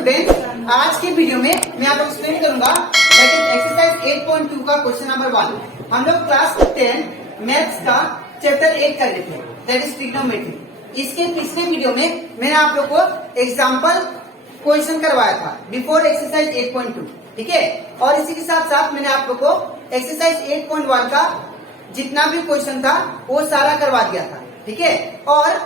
Students, आज के video में मैं आपको एक्सप्लेन करूंगा दैट इज एक्सरसाइज 8.2 का क्वेश्चन नंबर 1। हम लोग क्लास 10 मैथ्स का चैप्टर 8 कर रहे थे दैट इज ट्रिग्नोमेट्री। इसके पिछले वीडियो में मैंने आप लोग को एग्जाम्पल क्वेश्चन करवाया था बिफोर एक्सरसाइज 8.2, ठीक है। और इसी के साथ साथ मैंने आप लोग को एक्सरसाइज 8.1 का जितना भी क्वेश्चन था वो सारा करवा दिया था, ठीक है। और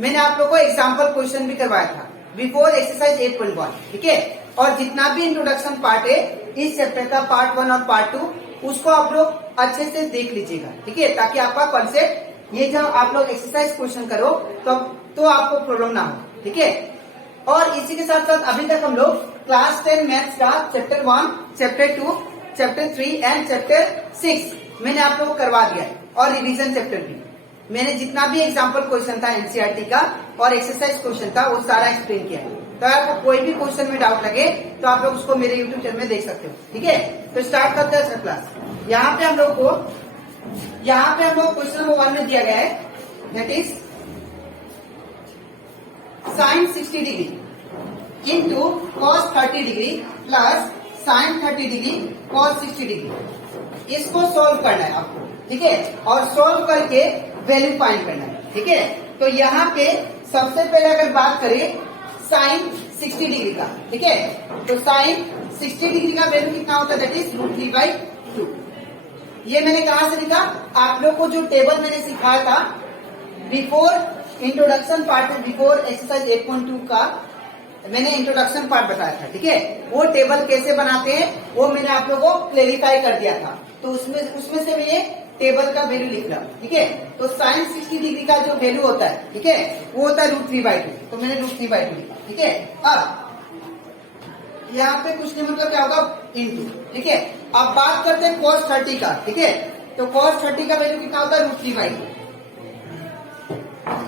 मैंने आप लोग को एग्जाम्पल क्वेश्चन भी करवाया था बिफोर एक्सरसाइज 8.1, ठीक है। और जितना भी इंट्रोडक्शन पार्ट है इस चैप्टर का पार्ट 1 और पार्ट 2 उसको आप लोग अच्छे से देख लीजिएगा, ठीक है, ताकि आपका कॉन्सेप्ट ये जब आप लोग एक्सरसाइज क्वेश्चन करो तो आपको प्रॉब्लम ना हो, ठीक है। और इसी के साथ साथ अभी तक हम लोग क्लास 10 मैथ्स का chapter 1, chapter 2, chapter 3 and chapter 6 मैंने आप लोग को करवा दिया है। और रिवीजन चैप्टर भी मैंने जितना भी एग्जाम्पल क्वेश्चन था एनसीईआरटी का और एक्सरसाइज क्वेश्चन था वो सारा एक्सप्लेन किया है। तो आपको कोई भी क्वेश्चन में डाउट लगे तो आप लोग उसको मेरे यूट्यूब चैनल में देख सकते हो, ठीक है। तो स्टार्ट करते हैं क्लास। यहाँ पे हम लोग क्वेश्चन नंबर 1 में दिया गया है that is sine 60 degree into cos 30 degree plus sign 30 degree cos 60 degree. इसको सोल्व करना है आपको, ठीक है। और सोल्व करके वैल्यू फाइंड करना है, ठीक है। तो यहाँ पे सबसे पहले अगर बात करें साइन 60 डिग्री का, ठीक है, तो साइन 60 डिग्री का वैल्यू कितना होता है दैट इज √3/2। ये मैंने कहा से लिखा, आप लोग को जो टेबल मैंने सिखाया था बिफोर इंट्रोडक्शन पार्ट में, बिफोर एक्सरसाइज 8.2 का मैंने इंट्रोडक्शन पार्ट बताया था, ठीक है। वो टेबल कैसे बनाते हैं वो मैंने आप लोगों को क्लेरिफाई कर दिया था। तो उसमें से मैं ये टेबल का वैल्यू लिख रहा हूँ, ठीक है। तो साइन 60 डिग्री का जो वैल्यू होता है, ठीक है, वो होता है √3/2। तो मैंने √3/2 लिखा, ठीक है। अब यहाँ पे कुछ नहीं मतलब क्या होगा इंटू, ठीक है। अब बात करते हैं cos 30 का, ठीक है। तो cos 30 का वैल्यू कितना होता है √3/2,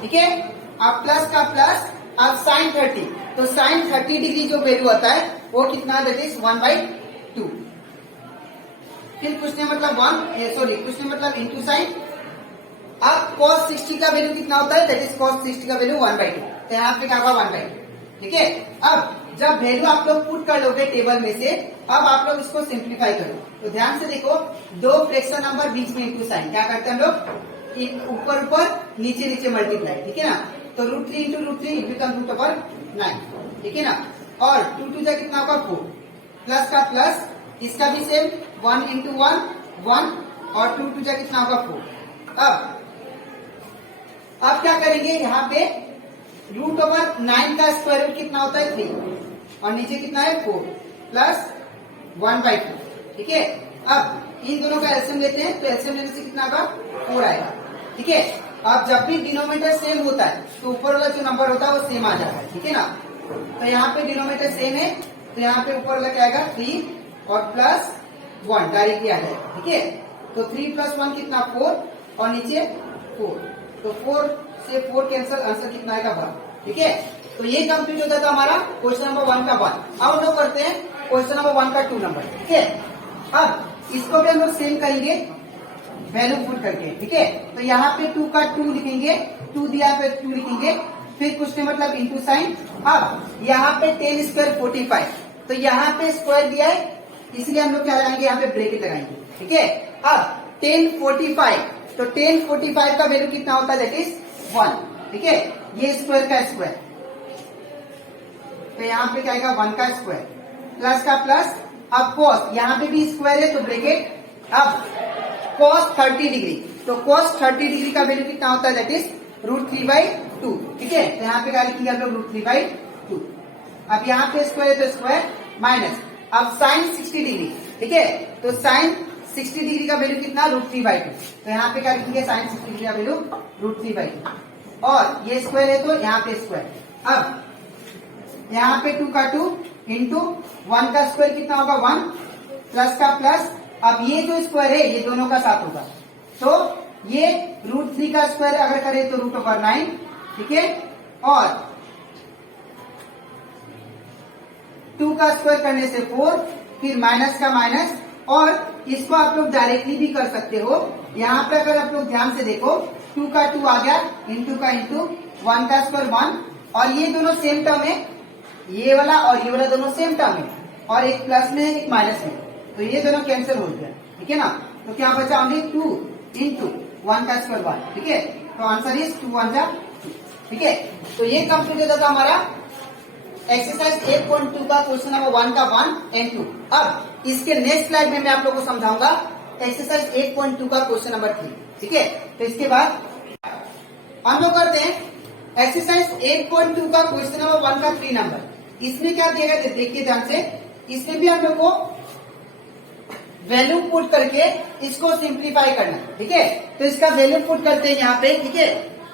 ठीक है। अब प्लस का प्लस, अब साइन 30, तो साइन 30 डिग्री जो वैल्यू होता है वो कितना दैट इज 1/2। फिर कुछ नहीं मतलब कुछ नहीं मतलब इंटू साइन। अब cos 60 का वैल्यू कितना होता है दैट इज cos 60 का वैल्यू 1/2। तो यहाँ पे क्या होगा 1/2, ठीक है। अब जब वैल्यू आप लोग पुट कर लोगे टेबल में से, अब आप लोग इसको सिंप्लीफाई करो। तो ध्यान से देखो, दो फ्रैक्शन नंबर बीच में इंटू साइन, क्या करते हैं हम लोग ऊपर ऊपर नीचे नीचे मल्टीप्लाई, ठीक है ना। तो √3 इंटू √3 इट बिकम √9, ठीक है ना। और 2 2 जा कितना होगा 4, प्लस का प्लस, इसका भी सेम 1 इंटू 1 1 और 2 2 जा कितना होगा 4। अब क्या करेंगे, यहाँ पे √9 का स्क्वायर रूट कितना होता है 3 और नीचे कितना है 4 प्लस 1/2, ठीक है। अब इन दोनों का एलसीएम लेते हैं, तो एलसीएम लेने से कितना होगा 4 आएगा, ठीक है। अब जब भी डिनोमिनेटर सेम होता है तो ऊपर वाला जो नंबर होता है वो सेम आ जाता है, ठीक है ना। तो यहाँ पे डिनोमिनेटर सेम है तो यहाँ पे ऊपर वाला क्या आएगा 3 और प्लस 1 डायरेक्टली आ जाएगा, ठीक है। तो 3 + 1 कितना 4 और नीचे 4, तो 4 से 4 कैंसिल, आंसर कितना आएगा 1, ठीक है। तो ये कंप्लीट होता था हमारा क्वेश्चन नंबर 1 का 1। अब हम लोग करते हैं क्वेश्चन नंबर 1 का 2 नंबर, ठीक है। अब इसको भी हम लोग सेम करेंगे वैल्यू पुट करके, ठीक है। तो यहाँ पे 2 का 2 लिखेंगे, 2 दिया पे 2 लिखेंगे, फिर कुछ नहीं मतलब इंटू साइन। अब यहाँ पे 10 स्क्वायर 45, तो यहाँ पे स्क्वायर दिया है इसलिए हम लोग क्या लगाएंगे यहाँ पे ब्रैकेट लगाएंगे, ठीक है। अब 10 45, तो 10 45 का वैल्यू कितना होता है दैट इज 1, ठीक है। ये स्क्वायर का स्क्वायर, तो यहाँ पे क्या आएगा 1 का स्क्वायर प्लस का प्लस। अब cos, यहाँ पे भी स्क्वायर है तो ब्रैकेट। अब cos 30 डिग्री, तो cos 30 डिग्री का वैल्यू कितना होता है दैट इज √3/2, ठीक है। तो यहाँ पे क्या लिखेंगे हम लोग √3/2। अब यहाँ पे स्क्वायर है तो स्क्वायर माइनस। अब साइन 60 डिग्री, ठीक है, तो साइन 60 डिग्री का वैल्यू कितना √3/2। तो यहाँ पे क्या लिखेंगे साइन 60 डिग्री का वैल्यू √3/2 और ये स्क्वायर है तो यहाँ पे स्क्वायर। अब यहाँ पे 2 का 2 इंटू 1 का स्क्वायर कितना होगा 1 प्लस का प्लस। अब ये जो स्क्वायर है ये दोनों का साथ होगा, तो ये √3 का स्क्वायर अगर करें तो √9, ठीक है। और 2 का स्क्वायर करने से 4, फिर माइनस का माइनस। और इसको आप लोग डायरेक्टली भी कर सकते हो। यहाँ पे अगर आप लोग ध्यान से देखो 2 का 2 आ गया, इंटू का इंटू, 1 का स्क्वायर 1 और ये दोनों सेम टर्म है ये वाला और ये वाला दोनों सेम टर्म है, और एक प्लस में एक माइनस में, तो ये दोनों कैंसिल हो गया, ठीक है ना। तो क्या बचा ओनली 2 इंटू 1 का स्क्वायर 1, ठीक है। तो आंसर इज 2 1 जा 2, ठीक है। तो ये कंप्लीट होता था हमारा एक्सरसाइज 8.2 का क्वेश्चन नंबर 1 का 1 एंड 2। अब इसके नेक्स्ट स्लाइड में मैं आप लोगों को समझाऊंगा एक्सरसाइज 8.2 का क्वेश्चन नंबर 3, ठीक है। तो इसके बाद हम लोग करते हैं एक्सरसाइज 8.2 का क्वेश्चन नंबर 1 का 3 नंबर। इसमें क्या दिया गया देखिए ध्यान से, इसमें भी हम लोग को वैल्यू पुट करके इसको सिंप्लीफाई करना, ठीक है। तो इसका वैल्यू पुट करते हैं यहाँ पे, ठीक है।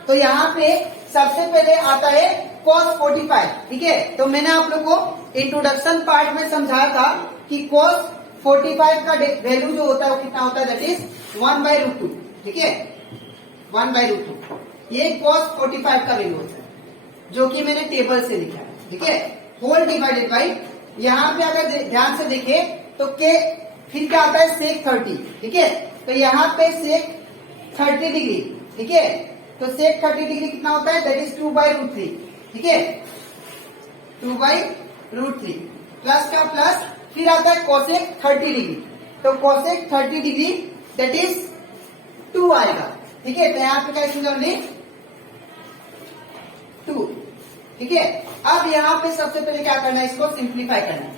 तो यहाँ पे सबसे पहले आता है cos 45, ठीक है। तो मैंने आप लोग को इंट्रोडक्शन पार्ट में समझाया था कि cos 45 का वैल्यू जो होता है वो कितना होता है, दैट इज 1/√2, ठीक है, 1/√2। ये cos 45 का वैल्यू होता है, जो कि मैंने टेबल से लिखा है, ठीक है। होल डिवाइडेड बाई, यहाँ पे अगर ध्यान से देखें तो के फिर क्या आता है sec 30, ठीक है। तो यहाँ पे sec 30 डिग्री, ठीक है। तो sec 30 डिग्री कितना होता है, दैट इज 2/√3, ठीक है, 2/√3 प्लस का प्लस, फिर आता है cosec 30 डिग्री। तो cosec 30 डिग्री दैट इज 2 आएगा, ठीक है। तो यहाँ पे क्या इसमें ओनली 2, ठीक है। अब यहाँ पे सबसे पहले क्या करना है, इसको सिंप्लीफाई करना है।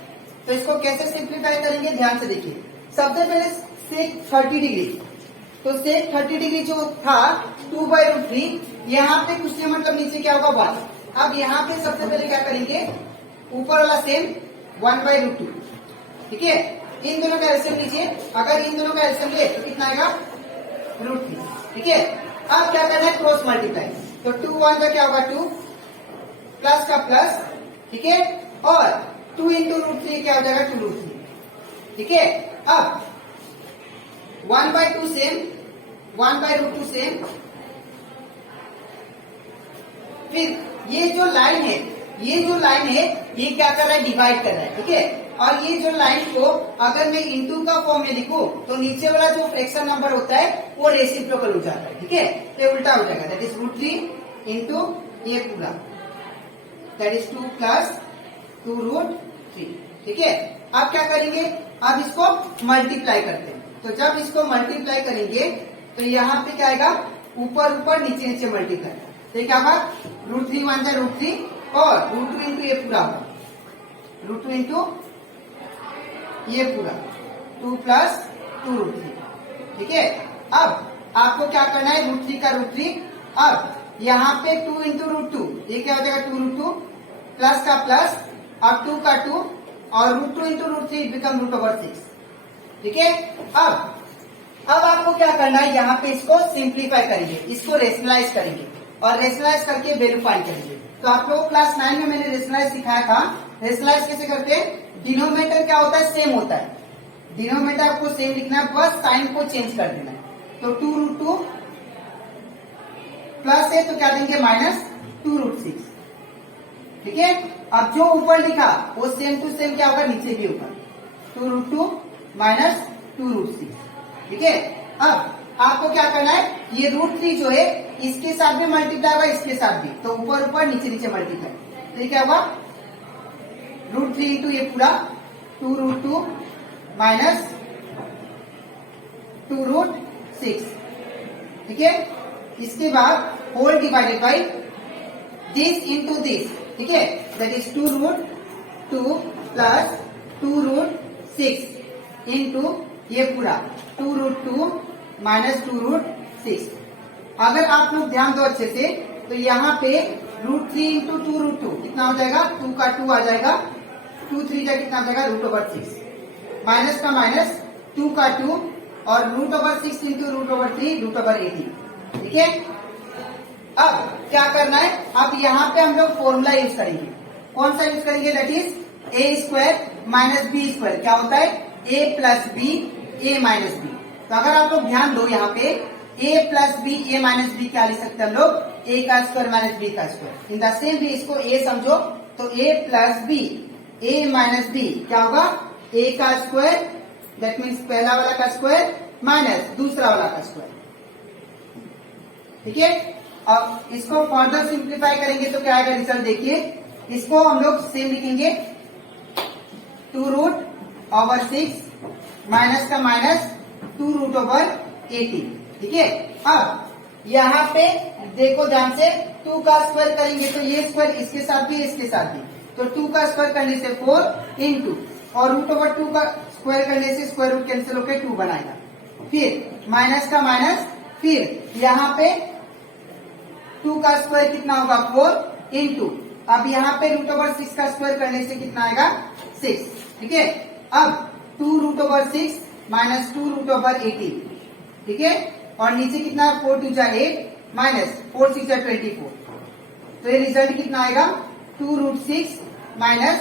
तो इसको कैसे सिंप्लीफाई करेंगे, ध्यान से देखिए। सबसे पहले sec 30 डिग्री, तो sec 30 डिग्री जो था 2/√3, यहाँ पे कुछ नहीं मतलब नीचे क्या होगा 1। अब यहाँ पे सबसे पहले क्या करेंगे, ऊपर वाला सेम 1/√2, ठीक है। इन दोनों का एलसीएम लीजिए, अगर इन दोनों का एलसीएम ले तो कितना आएगा √3, ठीक है। अब क्या करना है, क्रॉस मल्टीप्लाई। तो 2 1 का क्या होगा 2, प्लस का प्लस, ठीक है, और 2 इंटू √3 क्या हो जाएगा 2√3, ठीक है। अब 1/2 सेम, 1/√2 सेम, फिर ये जो लाइन है, ये जो लाइन है ये क्या कर रहा है, डिवाइड कर रहा है, ठीक है। और ये जो लाइन को अगर मैं इंटू का फॉर्म में लिखूं तो नीचे वाला जो फ्रैक्शन नंबर होता है वो रेसिप्रोकल हो जाता है, ठीक है। तो उल्टा हो जाएगा, दैट इज √3 इंटू ये पूरा, दैट इज 2 प्लस 2√3, ठीक है। अब क्या करेंगे, अब इसको मल्टीप्लाई करते हैं। तो जब इसको मल्टीप्लाई करेंगे तो यहाँ पे क्या आएगा, ऊपर ऊपर नीचे नीचे मल्टीप्लाई, तो क्या होगा √3 1 जा √3 और √2 इंटू ये पूरा होगा, √2 इंटू ये पूरा 2 प्लस 2√3, ठीक है। अब आपको क्या करना है, √3 का √3, अब यहाँ पे 2 इंटू √2, ये क्या हो जाएगा 2√2 प्लस का प्लस, अब 2 का 2 और √2 इंटू √3 बिकम √6, ठीक है। अब आपको क्या करना है, यहाँ पे इसको सिंप्लीफाई करेंगे, इसको रेशनलाइज करेंगे और रेशनलाइज करके वैल्यू फाइंड करेंगे। तो आप लोगों को क्लास 9 में मैंने रेशनलाइज सिखाया था। रेशनलाइज कैसे करते हैं, डिनोमिनेटर क्या होता है, सेम होता है, डिनोमिनेटर आपको सेम लिखना है, बस साइन को चेंज कर देना है। तो 2√2 प्लस है तो क्या देंगे माइनस 2√6, ठीक है। अब जो ऊपर लिखा वो सेम टू सेम क्या होगा, नीचे भी होगा, 2√2 माइनस 2√6, ठीक है। अब आपको क्या करना है, ये √3 जो है इसके साथ भी मल्टीप्लाई होगा, इसके साथ भी, तो ऊपर ऊपर नीचे नीचे मल्टीप्लाई, तो ये क्या होगा √3 इंटू ये पूरा 2√2 माइनस 2√6, ठीक है। इसके बाद whole divided by this into this, ठीक है, दैट इज 2√2 प्लस 2√6 इंटू ये पूरा 2√2 माइनस 2√6। अगर आप लोग ध्यान दो अच्छे से तो यहाँ पे √3 इंटू 2√2 कितना हो जाएगा, 2 का 2 आ जाएगा, 2 3 जा कितना आ जाएगा √6, माइनस का माइनस 2 का 2 और √6 इंटू √3 √18, ठीक है। अब क्या करना है, अब यहाँ पे हम लोग फॉर्मूला यूज करेंगे, कौन सा यूज करेंगे, that is a square minus b square, क्या होता है a plus B A minus b. तो अगर आप लोग ध्यान दो यहाँ पे a plus B A minus B क्या लिख सकते हैं हम लोग, a का स्क्वायर माइनस b का square. In the same way इसको a समझो तो a plus B A minus B क्या होगा, a का स्क्वायर, दैट मीन्स पहला वाला का स्क्वायर माइनस दूसरा वाला का स्क्वायर, ठीक है। अब इसको फर्दर सिंप्लीफाई करेंगे तो क्या आएगा रिजल्ट, देखिए इसको हम लोग सेम लिखेंगे 2√6 माइनस का माइनस 2√18। ठीक है, अब यहाँ पे देखो ध्यान से, 2 का स्क्वायर करेंगे तो ये स्क्वायर इसके साथ भी इसके साथ भी, तो 2 का स्क्वायर करने से 4 इंटू और √2 का स्क्वायर करने से स्क्वायर रूट कैंसिल होकर 2 बनाएगा। फिर माइनस का माइनस, फिर यहाँ पे 2 का स्क्वायर कितना होगा 4 इंटू, अब यहाँ पे √6 का स्क्वायर करने से कितना आएगा 6। ठीक है, अब 2√6 माइनस 2√18। ठीक है, और नीचे कितना 4 2 जा 8 माइनस 4 6 जा 24। तो ये रिजल्ट कितना आएगा 2√6 माइनस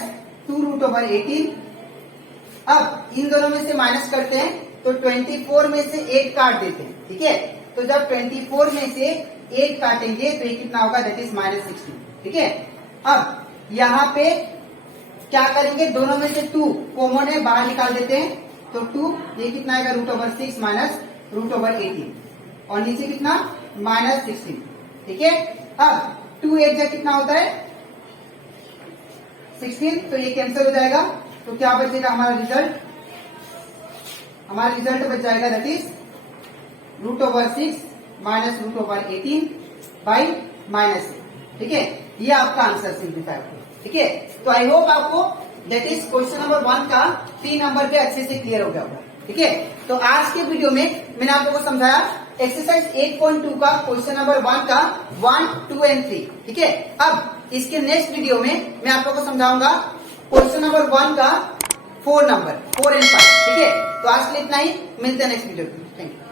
2√18। अब इन दोनों में से माइनस करते हैं तो 24 में से 8 काट देते हैं। ठीक है, तो जब 24 में से 8 काटेंगे तो ये कितना होगा, दैट इज -16। ठीक है, अब यहाँ पे क्या करेंगे, दोनों में से 2 कॉमन है, बाहर निकाल देते हैं, तो 2 ये कितना आएगा √6 माइनस √18 और नीचे कितना -16। ठीक है, अब 2 8 जा कितना होता है 16, तो ये कैंसिल हो जाएगा, तो क्या बचेगा हमारा रिजल्ट, हमारा रिजल्ट बच जाएगा दैट इज √6 माइनस √18 बाई -6। ठीक है, ये आपका आंसर सिंप्लीफाई होगा। ठीक है, तो आई होप आपको दैट इज क्वेश्चन नंबर 1 का 3 नंबर पे अच्छे से क्लियर हो गया होगा। ठीक है, तो आज के वीडियो में मैंने आप लोगों को समझाया एक्सरसाइज 8.2 का क्वेश्चन नंबर 1 का 1 2 एंड 3। ठीक है, अब इसके नेक्स्ट वीडियो में मैं आप लोगों को समझाऊंगा क्वेश्चन नंबर 1 का 4 नंबर 4 एंड 5। ठीक है, तो आज के लिए इतना ही, मिलते हैं नेक्स्ट वीडियो में। Thank you.